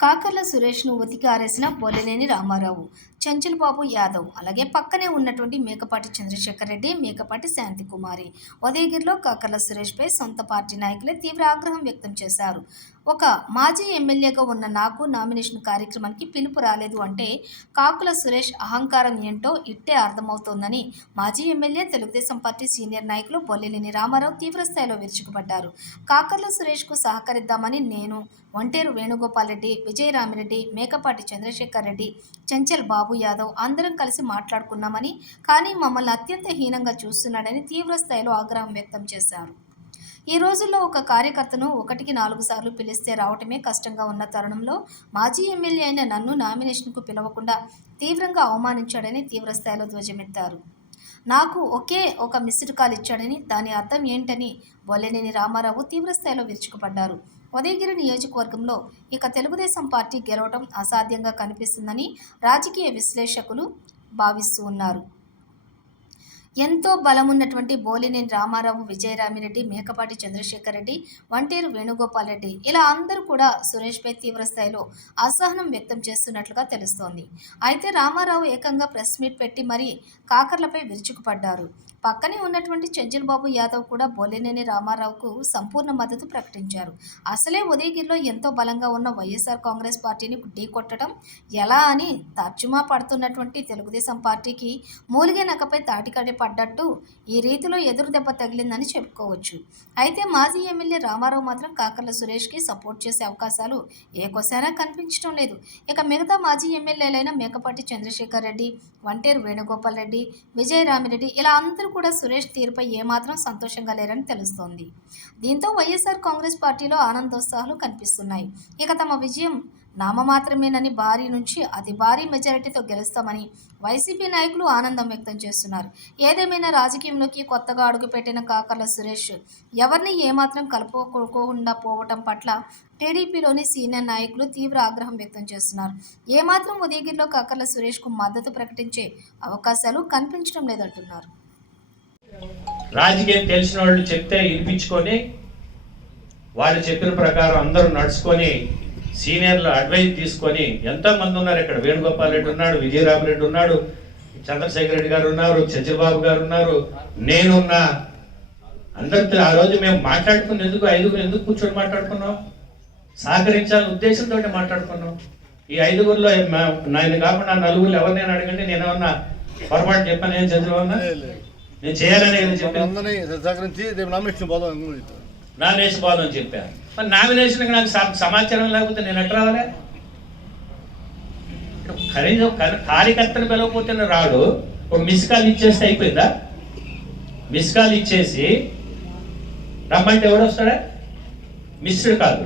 కాకర్ల సురేష్ను ఉతికి ఆరేసిన బొలినేని రామారావు, చంచల్ బాబు యాదవ్, అలాగే పక్కనే ఉన్నటువంటి మేకపాటి చంద్రశేఖర్ రెడ్డి, మేకపాటి శాంతికుమారి ఉదయగిరిలో కాకర్ల సురేష్పై సొంత పార్టీ నాయకులే తీవ్ర ఆగ్రహం వ్యక్తం చేశారు. ఒక మాజీ ఎమ్మెల్యేగా ఉన్న నాకు నామినేషన్ కార్యక్రమానికి పిలుపు రాలేదు అంటే కాకుల సురేష్ అహంకారం ఏంటో ఇట్టే అర్థమవుతోందని మాజీ ఎమ్మెల్యే, తెలుగుదేశం పార్టీ సీనియర్ నాయకులు బొలినేని రామారావు తీవ్రస్థాయిలో విరుచుకుపడ్డారు. కాకర్ల సురేష్కు సహకరిద్దామని నేను, ఒంటేరు వేణుగోపాల్ రెడ్డి, విజయరామిరెడ్డి, మేకపాటి చంద్రశేఖర్ రెడ్డి, చంచల్ బాబు యాదవ్ అందరం కలిసి మాట్లాడుకున్నామని, కానీ మమ్మల్ని అత్యంత హీనంగా చూస్తున్నాడని తీవ్రస్థాయిలో ఆగ్రహం వ్యక్తం చేశారు. ఈ రోజుల్లో ఒక కార్యకర్తను 1కి 4 సార్లు పిలిస్తే రావటమే కష్టంగా ఉన్న తరుణంలో మాజీ ఎమ్మెల్యే అయిన నన్ను నామినేషన్కు పిలవకుండా తీవ్రంగా అవమానించాడని తీవ్రస్థాయిలో ధ్వజమెత్తారు. నాకు ఒకే ఒక మిస్డ్ కాల్ ఇచ్చాడని, దాని అర్థం ఏంటని బొలినేని రామారావు తీవ్రస్థాయిలో విరుచుకుపడ్డారు. ఉదయగిరి నియోజకవర్గంలో ఇక తెలుగుదేశం పార్టీ గెలవటం అసాధ్యంగా కనిపిస్తుందని రాజకీయ విశ్లేషకులు భావిస్తూ ఉన్నారు. ఎంతో బలమున్నటువంటి బొలినేని రామారావు, విజయరామిరెడ్డి, మేకపాటి చంద్రశేఖర్ రెడ్డి, ఒంటేరు వేణుగోపాల్ రెడ్డి ఇలా అందరూ కూడా సురేష్పై తీవ్రస్థాయిలో అసహనం వ్యక్తం చేస్తున్నట్లుగా తెలుస్తోంది. అయితే రామారావు ఏకంగా ప్రెస్ మీట్ పెట్టి మరీ కాకర్లపై విరుచుకుపడ్డారు. పక్కనే ఉన్నటువంటి చంచల్ బాబు యాదవ్ కూడా బొలినేని రామారావుకు సంపూర్ణ మద్దతు ప్రకటించారు. అసలే ఉదయగిరిలో ఎంతో బలంగా ఉన్న వైఎస్ఆర్ కాంగ్రెస్ పార్టీని ఢీకొట్టడం ఎలా అని తర్జుమా పడుతున్నటువంటి తెలుగుదేశం పార్టీకి మూలిగే నక్కపై తాటికాడి పడ్డట్టు ఈ రీతిలో ఎదురు దెబ్బ తగిలిందని చెప్పుకోవచ్చు. అయితే మాజీ ఎమ్మెల్యే రామారావు మాత్రం కాకర్ల సురేష్కి సపోర్ట్ చేసే అవకాశాలు ఏకొసైనా కనిపించడం లేదు. ఇక మిగతా మాజీ ఎమ్మెల్యేలైన మేకపాటి చంద్రశేఖర్ రెడ్డి, ఒంటేరు వేణుగోపాల్ రెడ్డి, విజయరామిరెడ్డి ఇలా అందరూ కూడా సురేష్ తీరుపై ఏమాత్రం సంతోషంగా లేరని తెలుస్తోంది. దీంతో వైఎస్ఆర్ కాంగ్రెస్ పార్టీలో ఆనందోత్సాహాలు కనిపిస్తున్నాయి. ఇక తమ విజయం నామమాత్రమేనని, భారీ నుంచి అతి భారీ మెజారిటీతో గెలుస్తామని వైసీపీ నాయకులు ఆనందం వ్యక్తం చేస్తున్నారు. ఏదేమైనా రాజకీయంలోకి కొత్తగా అడుగుపెట్టిన కాకర్ల సురేష్ ఎవరిని ఏమాత్రం కలుపుకోకుండా పోవటం పట్ల టీడీపీలోని సీనియర్ నాయకులు తీవ్ర ఆగ్రహం వ్యక్తం చేస్తున్నారు. ఏమాత్రం ఉదయగిరిలో కాకర్ల సురేష్కు మద్దతు ప్రకటించే అవకాశాలు కనిపించడం లేదంటున్నారు. రాజకీయం తెలిసిన వాళ్ళు చెప్తే వినిపించుకొని వాళ్ళు చెప్పిన ప్రకారం అందరూ నడుచుకొని సీనియర్లు అడ్వైజ్ తీసుకొని ఎంతోమంది ఉన్నారు. ఇక్కడ వేణుగోపాల్ రెడ్డి ఉన్నాడు, విజయరామిరెడ్డి ఉన్నాడు, చంద్రశేఖర్ రెడ్డి గారు ఉన్నారు, చంద్రబాబు గారు ఉన్నారు, నేనున్నా. అందరితో ఆ రోజు మేము మాట్లాడుకుని ఎందుకు కూర్చొని మాట్లాడుకున్నాం, సహకరించాలని ఉద్దేశంతో మాట్లాడుకున్నాం. ఈ 5గురిలో నేను కాకుండా 4గురిలో ఎవరినైనా అడగండి, నేను ఏమన్నా పొరపాటు చెప్పాను, ఏం చంద్రబాబు నేను చేయాలని నామినేషన్ పోదాం చెప్పాను. మరి నామినేషన్ నాకు సమాచారం లేకపోతే నేను ఎట్లా రావాలి? కనీసం కార్యకర్తను పిలవకపోతే రాడు. ఒక మిస్ కాల్ ఇచ్చేస్తే అయిపోయిందా? మిస్ కాల్ ఇచ్చేసి రమ్మంటే ఎవడు వస్తాడా? Missed call.